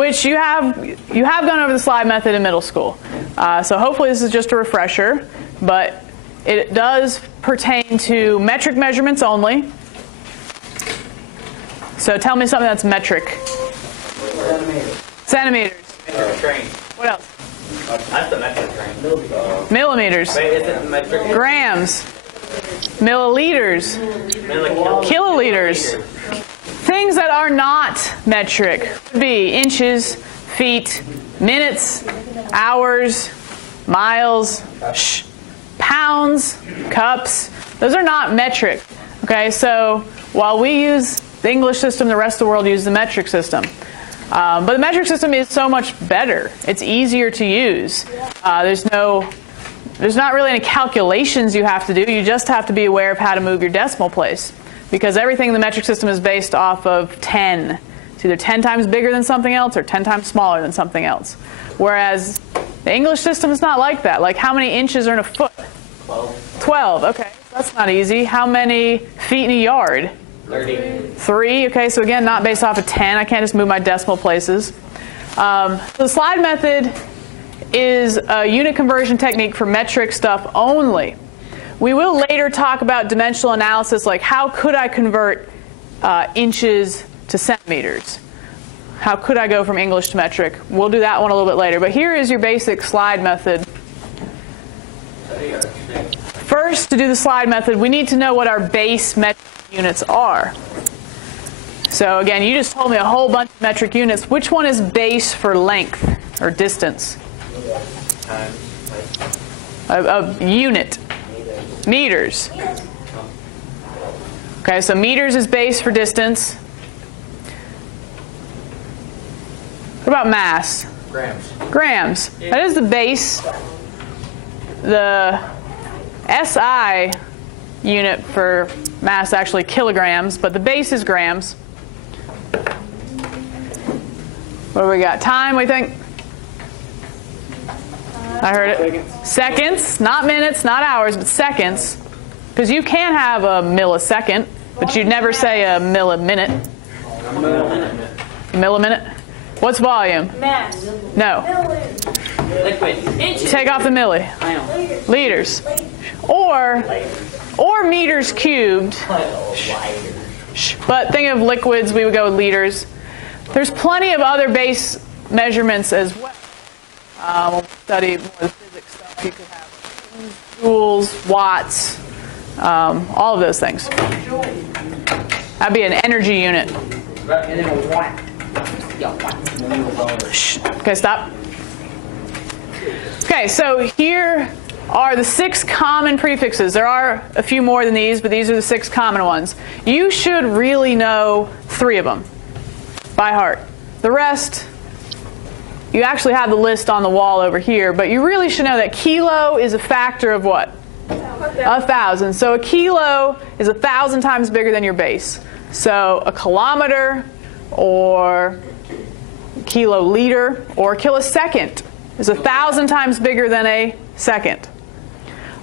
which you have gone over the slide method in middle school. So hopefully this is just a refresher, but it does pertain to metric measurements only. So tell me something that's metric. Centimeters. Train. What else? That's the metric train. Millimeters. Wait, is it the metric? Grams. Milliliters. Kiloliters. Things that are not metric would be inches, feet, minutes, hours, miles, pounds, cups. Those are not metric. Okay, so while we use the English system, the rest of the world uses the metric system. But the metric system is so much better. It's easier to use. There's not really any calculations you have to do. You just have to be aware of how to move your decimal place, because everything in the metric system is based off of 10. It's either 10 times bigger than something else or 10 times smaller than something else. Whereas the English system is not like that. Like, how many inches are in a foot? 12. Okay, that's not easy. How many feet in a yard? 30. 3. Okay, so again, not based off of 10. I can't just move my decimal places. So the slide method is a unit conversion technique for metric stuff only. We will later talk about dimensional analysis, like how could I convert inches to centimeters? How could I go from English to metric? We'll do that one a little bit later. But here is your basic slide method. First, to do the slide method, we need to know what our base metric units are. So again, you just told me a whole bunch of metric units. Which one is base for length or distance? A unit. Meters. Okay, so meters is base for distance. What about mass? Grams. Grams. That is the base. The SI unit for mass actually kilograms, but the base is grams. What do we got? Time, we think? I heard it. Seconds, not minutes, not hours, but seconds. Because you can have a millisecond, but you'd never say a milliminute. Milliminute? What's volume? Mass. No. Liquid. Inches. Take off the milli. Liters. Or meters cubed. But think of liquids, we would go with liters. There's plenty of other base measurements as well. We'll study more of the physics stuff. You could have joules, watts, all of those things. That'd be an energy unit. Okay, stop. Okay, so here are the 6 common prefixes. There are a few more than these, but these are the 6 common ones. You should really know 3 of them by heart. The rest, you actually have the list on the wall over here, but you really should know that kilo is a factor of what? 1,000. So a kilo is 1,000 times bigger than your base. So a kilometer or kiloliter or kilosecond is 1,000 times bigger than a second.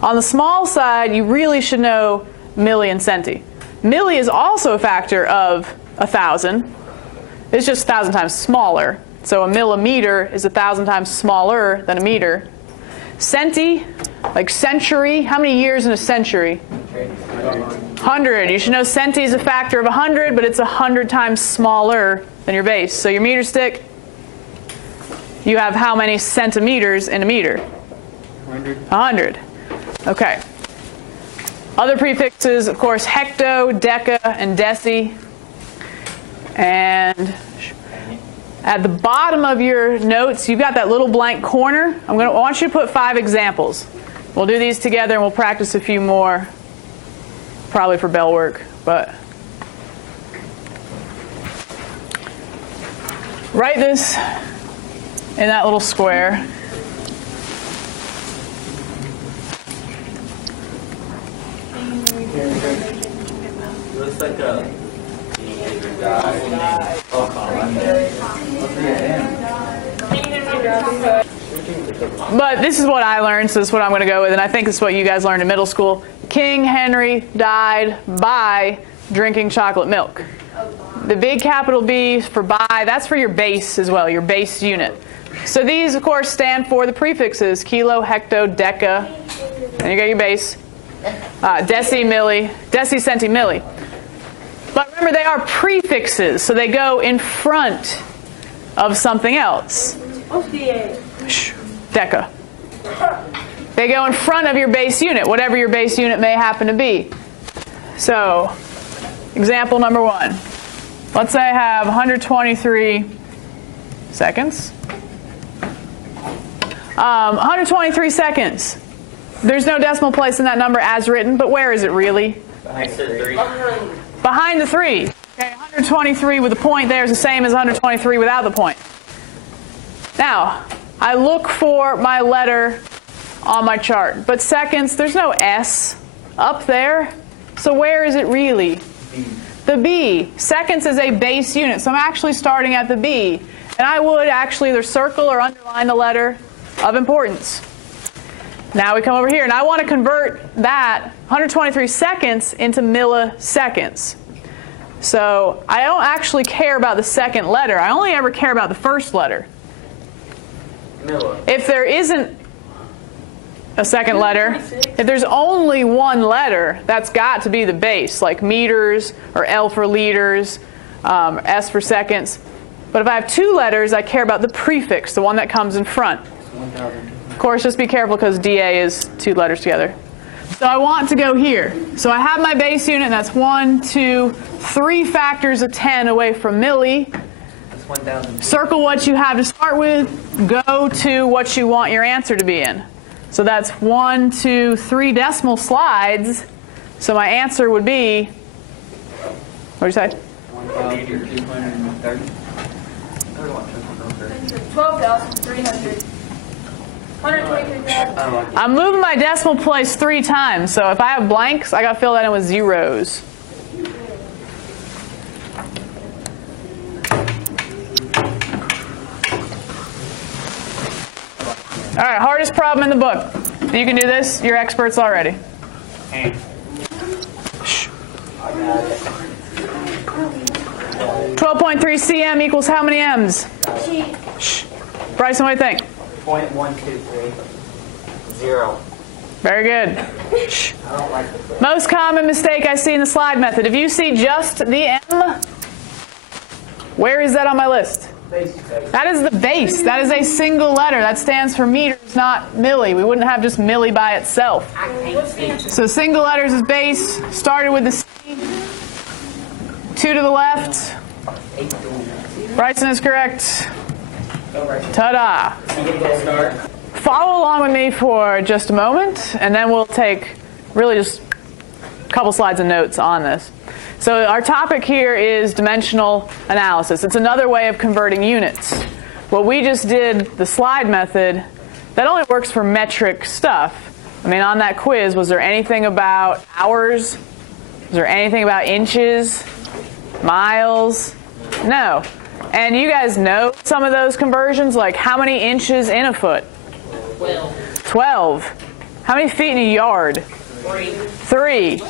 On the small side, you really should know milli and centi. Milli is also a factor of 1,000. It's just 1,000 times smaller. So a millimeter is 1,000 times smaller than a meter. Centi, like century, how many years in a century? 100. You should know centi is a factor of 100, but it's 100 times smaller than your base. So your meter stick, you have how many centimeters in a meter? 100. 100. Okay. Other prefixes, of course, hecto, deca, and deci. And at the bottom of your notes, you've got that little blank corner. I want you to put 5 examples. We'll do these together and we'll practice a few more, probably for bell work. But write this in that little square. Looks like a But this is what I learned, so this is what I'm going to go with, and I think this is what you guys learned in middle school. King Henry died by drinking chocolate milk. the big capital B for by, that's for your base as well, your base unit. So these, of course, stand for the prefixes, kilo, hecto, deca, and you got your base, deci, milli, deci, centi, milli. But remember, they are prefixes, so they go in front of something else. Deca. They go in front of your base unit, whatever your base unit may happen to be. So, example number 1. Let's say I have 123 seconds. 123 seconds. There's no decimal place in that number as written, but where is it really? I said 3. Behind the 3. Okay, 123 with a point there is the same as 123 without the point. Now, I look for my letter on my chart, but seconds, there's no S up there. So where is it really? B. The B. Seconds is a base unit, so I'm actually starting at the B. And I would actually either circle or underline the letter of importance. Now we come over here, and I want to convert that 123 seconds into milliseconds. So I don't actually care about the second letter. I only ever care about the first letter. Milla. If there isn't a second letter, if there's only one letter, that's got to be the base, like meters or L for liters, S for seconds. But if I have 2 letters, I care about the prefix, the one that comes in front. 1,000. Of course, just be careful because DA is 2 letters together. So I want to go here. So I have my base unit, and that's 1, 2, 3 factors of 10 away from milli. That's 1,000. Circle what you have to start with. Go to what you want your answer to be in. So that's 1, 2, 3 decimal slides. So my answer would be, what did you say? 1,230. 12,300. 123,000. I'm moving my decimal place 3 times. So if I have blanks, I got to fill that in with zeros. All right, hardest problem in the book. You can do this. You're experts already. 12.3 cm equals how many m's? Shh. Bryson, what do you think? 0.123. 0. Very good. Shh. I don't like the foot. Most common mistake I see in the slide method. If you see just the M, where is that on my list? That is the base. That is a single letter. That stands for meters, not milli. We wouldn't have just milli by itself. So single letters is base. Started with the C. 2 to the left. Bryson is correct. Ta-da. Follow along with me for just a moment, and then we'll take really just a couple slides of notes on this. So our topic here is dimensional analysis. It's another way of converting units. What we just did, the slide method, that only works for metric stuff. I mean, on that quiz, was there anything about hours? Was there anything about inches? Miles? No. And you guys know some of those conversions, like how many inches in a foot? 12. How many feet in a yard? 3.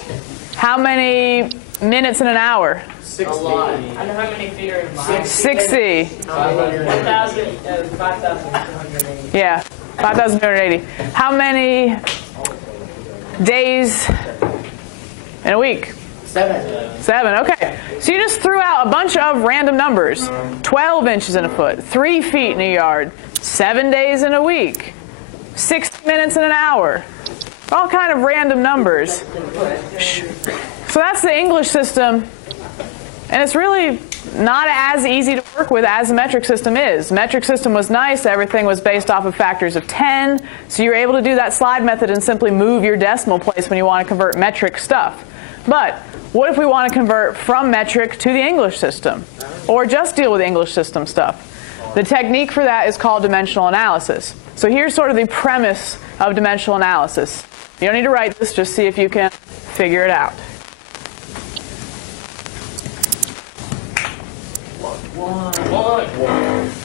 How many minutes in an hour? 60. A lot. I know how many feet are in miles. 60. 5,280. Yeah, 5,280. How many days in a week? 7. 7, okay. So you just threw out a bunch of random numbers. 12 inches in a foot, 3 feet in a yard, 7 days in a week, 60 minutes in an hour. All kind of random numbers. So that's the English system, and it's really not as easy to work with as the metric system is. Metric system was nice, everything was based off of factors of 10, so you're able to do that slide method and simply move your decimal place when you want to convert metric stuff. But what if we want to convert from metric to the English system, or just deal with English system stuff? The technique for that is called dimensional analysis. So here's sort of the premise of dimensional analysis. You don't need to write this, just see if you can figure it out.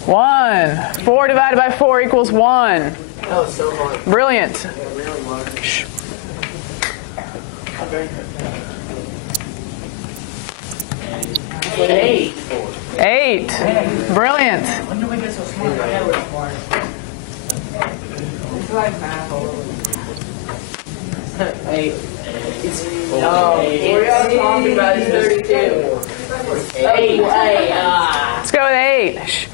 1. 4 divided by 4 equals 1. That was so hard. Brilliant. Really hard. 8. 8. Brilliant. When do we get so smart? I know we're smart. It's like math all over. 8. We're talking about 32. 8. Let's go with 8.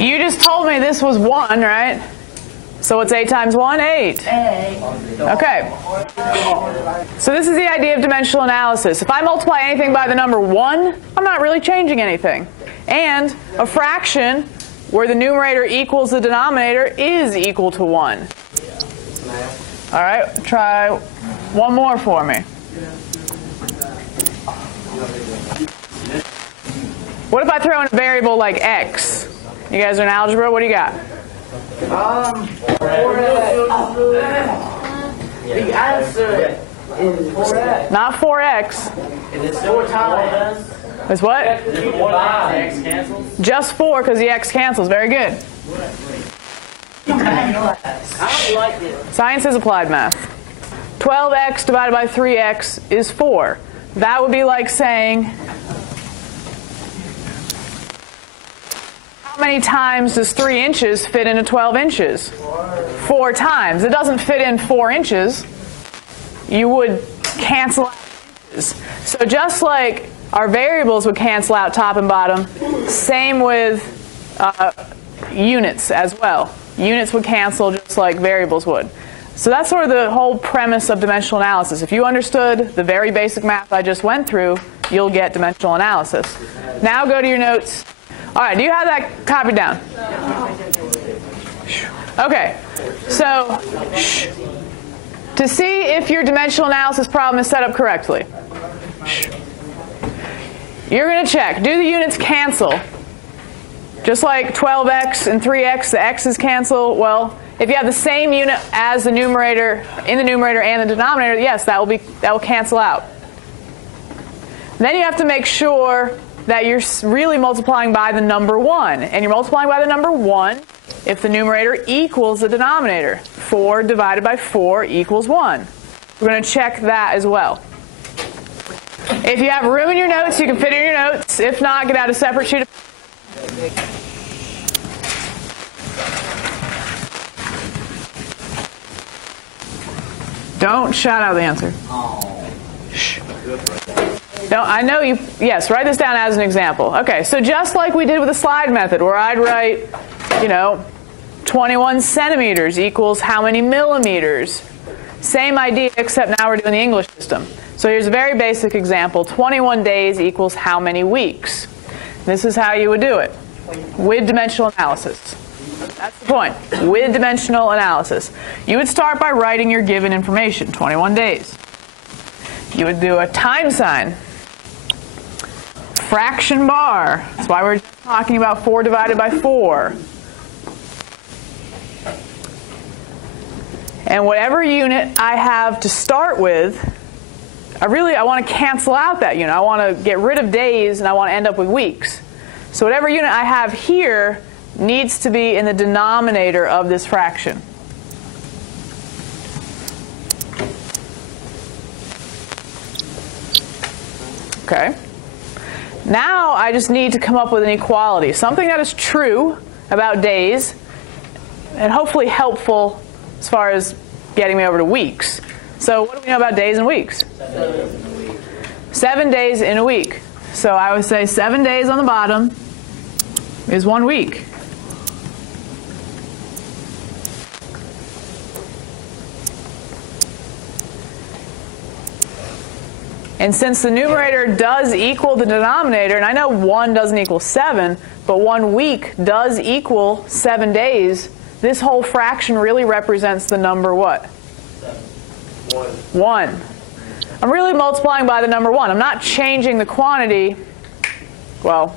You just told me this was 1, right? So what's 8 times 1? 8. Okay. So this is the idea of dimensional analysis. If I multiply anything by the number 1, I'm not really changing anything. And a fraction where the numerator equals the denominator is equal to 1. All right, try one more for me. What if I throw in a variable like x? You guys are in algebra, what do you got? The answer is 4x. Not 4x. It's 4 times. It's what? X cancels. Just 4 because the x cancels. Very good. I don't like it. Science is applied math. 12x divided by 3x is 4. That would be like saying, how many times does 3 inches fit into 12 inches? 4 times. It doesn't fit in 4 inches. You would cancel out inches. So just like our variables would cancel out top and bottom, same with units as well. Units would cancel just like variables would. So that's sort of the whole premise of dimensional analysis. If you understood the very basic math I just went through, you'll get dimensional analysis. Now go to your notes. All right, do you have that copied down? Okay, so to see if your dimensional analysis problem is set up correctly, you're going to check, do the units cancel? Just like 12x and 3x, the x's cancel. Well, if you have the same unit as the numerator, in the numerator and the denominator, yes, that will cancel out. Then you have to make sure that you're really multiplying by the number 1. And you're multiplying by the number 1 if the numerator equals the denominator. 4 divided by 4 equals 1. We're going to check that as well. If you have room in your notes, you can fit in your notes. If not, get out a separate sheet of paper. Don't shout out the answer. Shh. No, I know you. Yes, write this down as an example. Okay, so just like we did with the slide method, where I'd write, 21 centimeters equals how many millimeters. Same idea, except now we're doing the English system. So here's a very basic example. 21 days equals how many weeks? This is how you would do it with dimensional analysis. That's the point. With dimensional analysis. You would start by writing your given information, 21 days. You would do a time sign. Fraction bar. That's why we're talking about 4 divided by 4. And whatever unit I have to start with, I want to cancel out that unit. I want to get rid of days and I want to end up with weeks. So whatever unit I have here needs to be in the denominator of this fraction. Okay. Now I just need to come up with an equality, something that is true about days and hopefully helpful as far as getting me over to weeks. So what do we know about days and weeks? 7 days in a week. So I would say 7 days on the bottom is 1 week. And since the numerator does equal the denominator, and I know 1 doesn't equal 7, but 1 week does equal 7 days, this whole fraction really represents the number what? 1. I'm really multiplying by the number 1. I'm not changing the quantity. Well,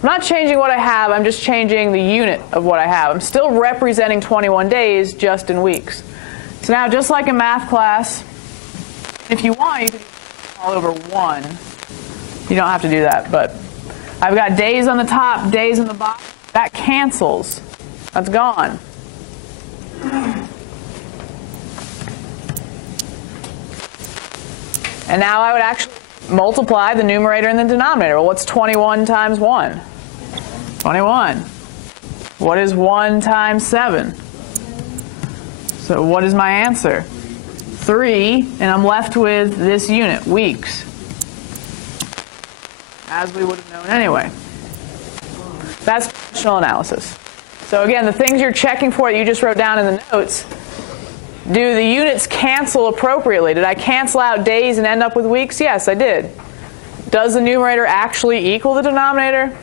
I'm not changing what I have. I'm just changing the unit of what I have. I'm still representing 21 days just in weeks. So now, just like in math class, if you want, you could do all over 1. You don't have to do that, but I've got days on the top, days on the bottom. That cancels. That's gone. And now I would actually multiply the numerator and the denominator. Well, what's 21 times 1? 21. What is 1 times 7? So what is my answer? 3, and I'm left with this unit, weeks. As we would have known anyway. That's dimensional analysis. So again, the things you're checking for that you just wrote down in the notes, do the units cancel appropriately? Did I cancel out days and end up with weeks? Yes, I did. Does the numerator actually equal the denominator?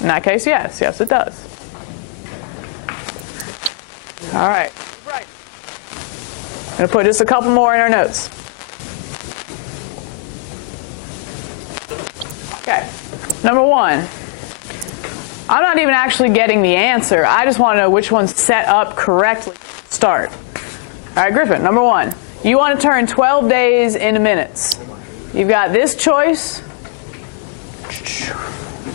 In that case, yes. Yes, it does. All right. Right. I'm going to put just a couple more in our notes. Okay. Number 1. I'm not even actually getting the answer. I just want to know which one's set up correctly to start. All right, Griffin, number 1. You want to turn 12 days into minutes. You've got this choice.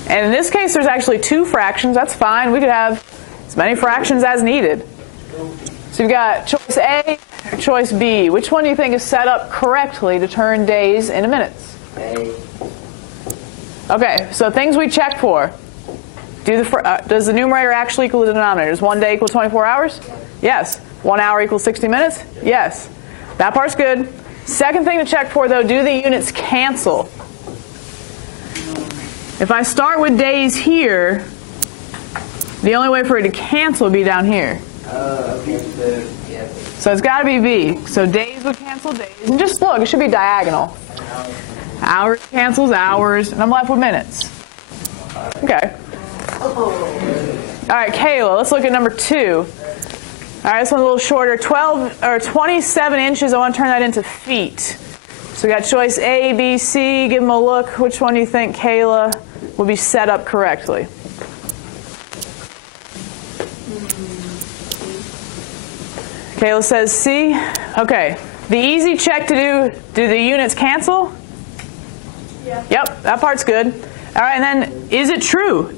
And in this case, there's actually 2 fractions. That's fine. We could have as many fractions as needed. So you've got choice A or choice B. Which one do you think is set up correctly to turn days into minutes? A. Okay, so things we check for. Does the numerator actually equal the denominator? Does 1 day equal 24 hours? Yes. 1 hour equals 60 minutes? Yes. That part's good. Second thing to check for, though, do the units cancel? If I start with days here, the only way for it to cancel would be down here. Okay. So it's got to be B. So days would cancel days. And just look, it should be diagonal. Hours cancels hours, and I'm left with minutes. Okay. All right, Kayla, let's look at number 2. All right, this one's a little shorter. 27 inches, I want to turn that into feet. So we got choice A, B, C. Give them a look. Which one do you think, Kayla, will be set up correctly? Kayla says C. Okay. The easy check to do the units cancel? Yeah. Yep, that part's good. All right, and then is it true?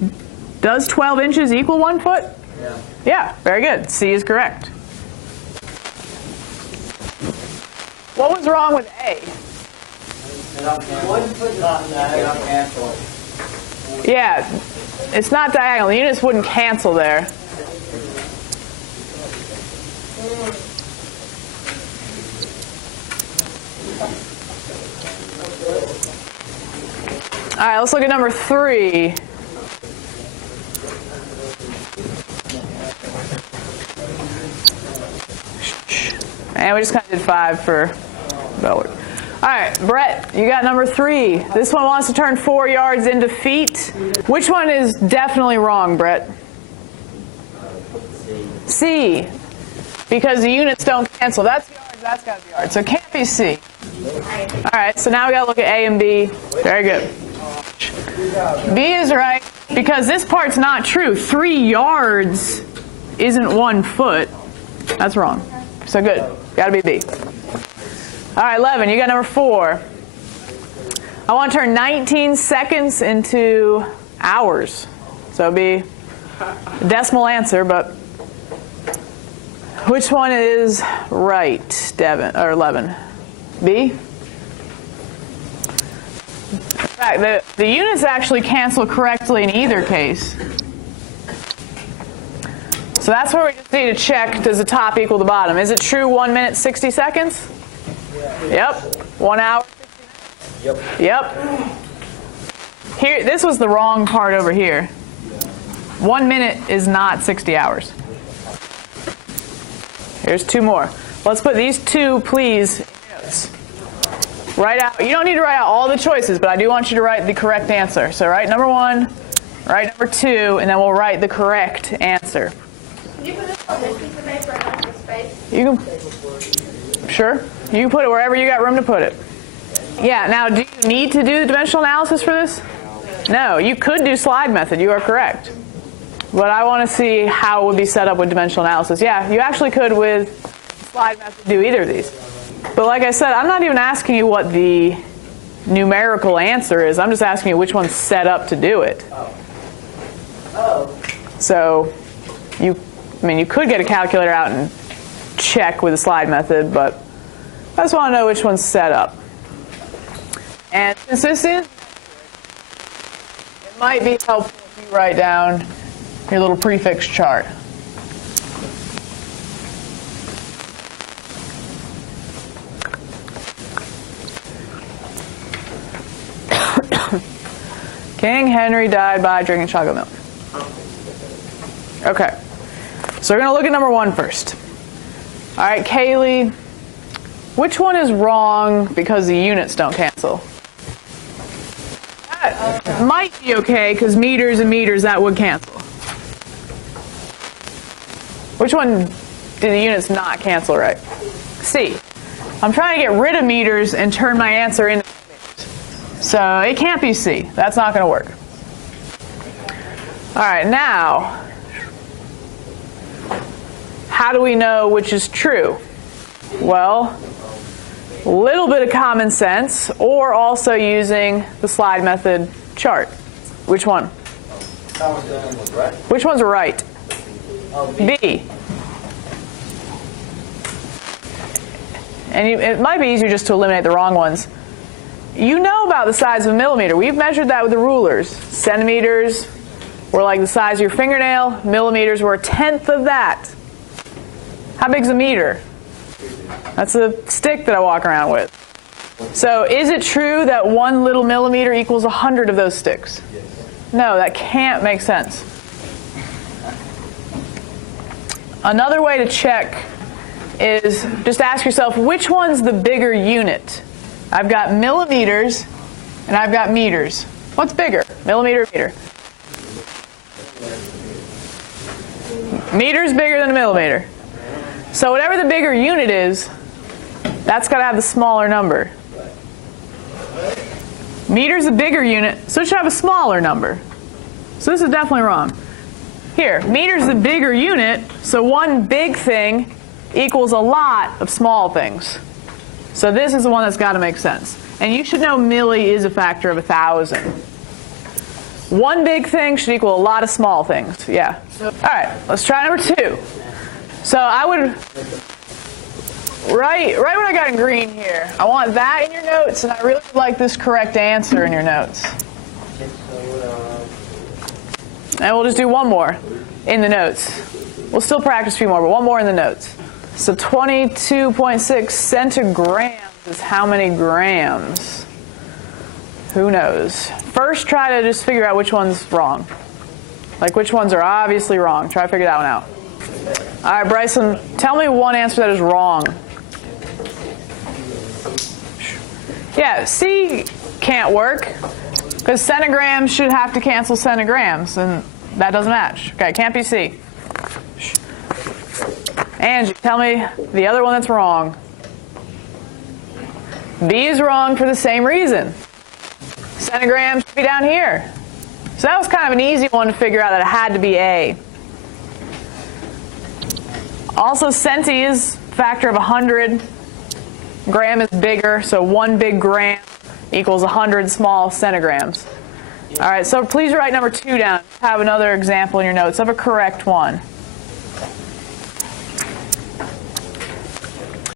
Does 12 inches equal 1 foot? Yeah. Yeah, very good. C is correct. What was wrong with A? 1 foot not cancel. Yeah, it's not diagonal. The units wouldn't cancel there. All right, let's look at number 3. And we just kind of did 5 for Bellward. All right, Brett, you got number 3. This one wants to turn 4 yards into feet. Which one is definitely wrong, Brett? C. Because the units don't cancel. That's yards, that's got to be yards. So it can't be C. All right, so now we got to look at A and B. Very good. B is right because this part's not true. 3 yards isn't 1 foot. That's wrong. So good. Got to be B. All right, 11, you got number 4. I want to turn 19 seconds into hours. So it'll be a decimal answer, but which one is right, Devin, or 11? B? In fact, the units actually cancel correctly in either case. So that's where we just need to check, does the top equal the bottom? Is it true 1 minute, 60 seconds? Yep. 1 hour, 60 minutes? Yep. Here, this was the wrong part over here. 1 minute is not 60 hours. Here's 2 more. Let's put these 2, please, in notes. Write out, you don't need to write out all the choices, but I do want you to write the correct answer. So write number 1, write number 2, and then we'll write the correct answer. Can you put this on this piece of paper and not this space? You can, sure. You can put it wherever you got room to put it. Yeah, now do you need to do the dimensional analysis for this? No, you could do slide method, you are correct. But I want to see how it would be set up with dimensional analysis. Yeah, you actually could with slide method do either of these. But like I said, I'm not even asking you what the numerical answer is. I'm just asking you which one's set up to do it. So you could get a calculator out and check with the slide method, but I just want to know which one's set up. And since this is, it might be helpful if you write down your little prefix chart. King Henry died by drinking chocolate milk. Okay, so we're going to look at number 1 first. All right, Kaylee, which one is wrong because the units don't cancel? That might be okay because meters and meters, that would cancel. Which one do the units not cancel right? C. I'm trying to get rid of meters and turn my answer into meters. So it can't be C. That's not going to work. All right, now, how do we know which is true? Well, a little bit of common sense, or also using the slide method chart. Which one? Which one's right? B. And it might be easier just to eliminate the wrong ones. You know about the size of a millimeter. We've measured that with the rulers. Centimeters were like the size of your fingernail. Millimeters were 1/10 of that. How big's a meter? That's a stick that I walk around with. So is it true that 1 little millimeter equals 100 of those sticks? No, that can't make sense. Another way to check is just ask yourself, which one's the bigger unit? I've got millimeters and I've got meters. What's bigger, millimeter or meter? Meter's bigger than a millimeter. So whatever the bigger unit is, that's got to have the smaller number. Meter's a bigger unit, so it should have a smaller number. So this is definitely wrong. Here, meter's the bigger unit, so one big thing equals a lot of small things. So this is the one that's got to make sense. And you should know milli is a factor of 1,000. One big thing should equal a lot of small things. Yeah. All right, let's try number 2. So I would write what I got in green here. I want that in your notes, and I really would like this correct answer in your notes. And we'll just do one more in the notes. We'll still practice a few more, but one more in the notes. So 22.6 centigrams is how many grams? Who knows? First, try to just figure out which one's wrong. Like which ones are obviously wrong. Try to figure that one out. All right, Bryson, tell me one answer that is wrong. Yeah, C can't work because centigrams should have to cancel centigrams, and that doesn't match. Okay, can't be C. Angie, tell me the other one that's wrong. B is wrong for the same reason. Centigrams should be down here. So that was kind of an easy one to figure out that it had to be A. Also, centi is a factor of 100. Gram is bigger, so one big gram equals 100 small centigrams. All right, so please write number 2 down. Have another example in your notes of a correct one.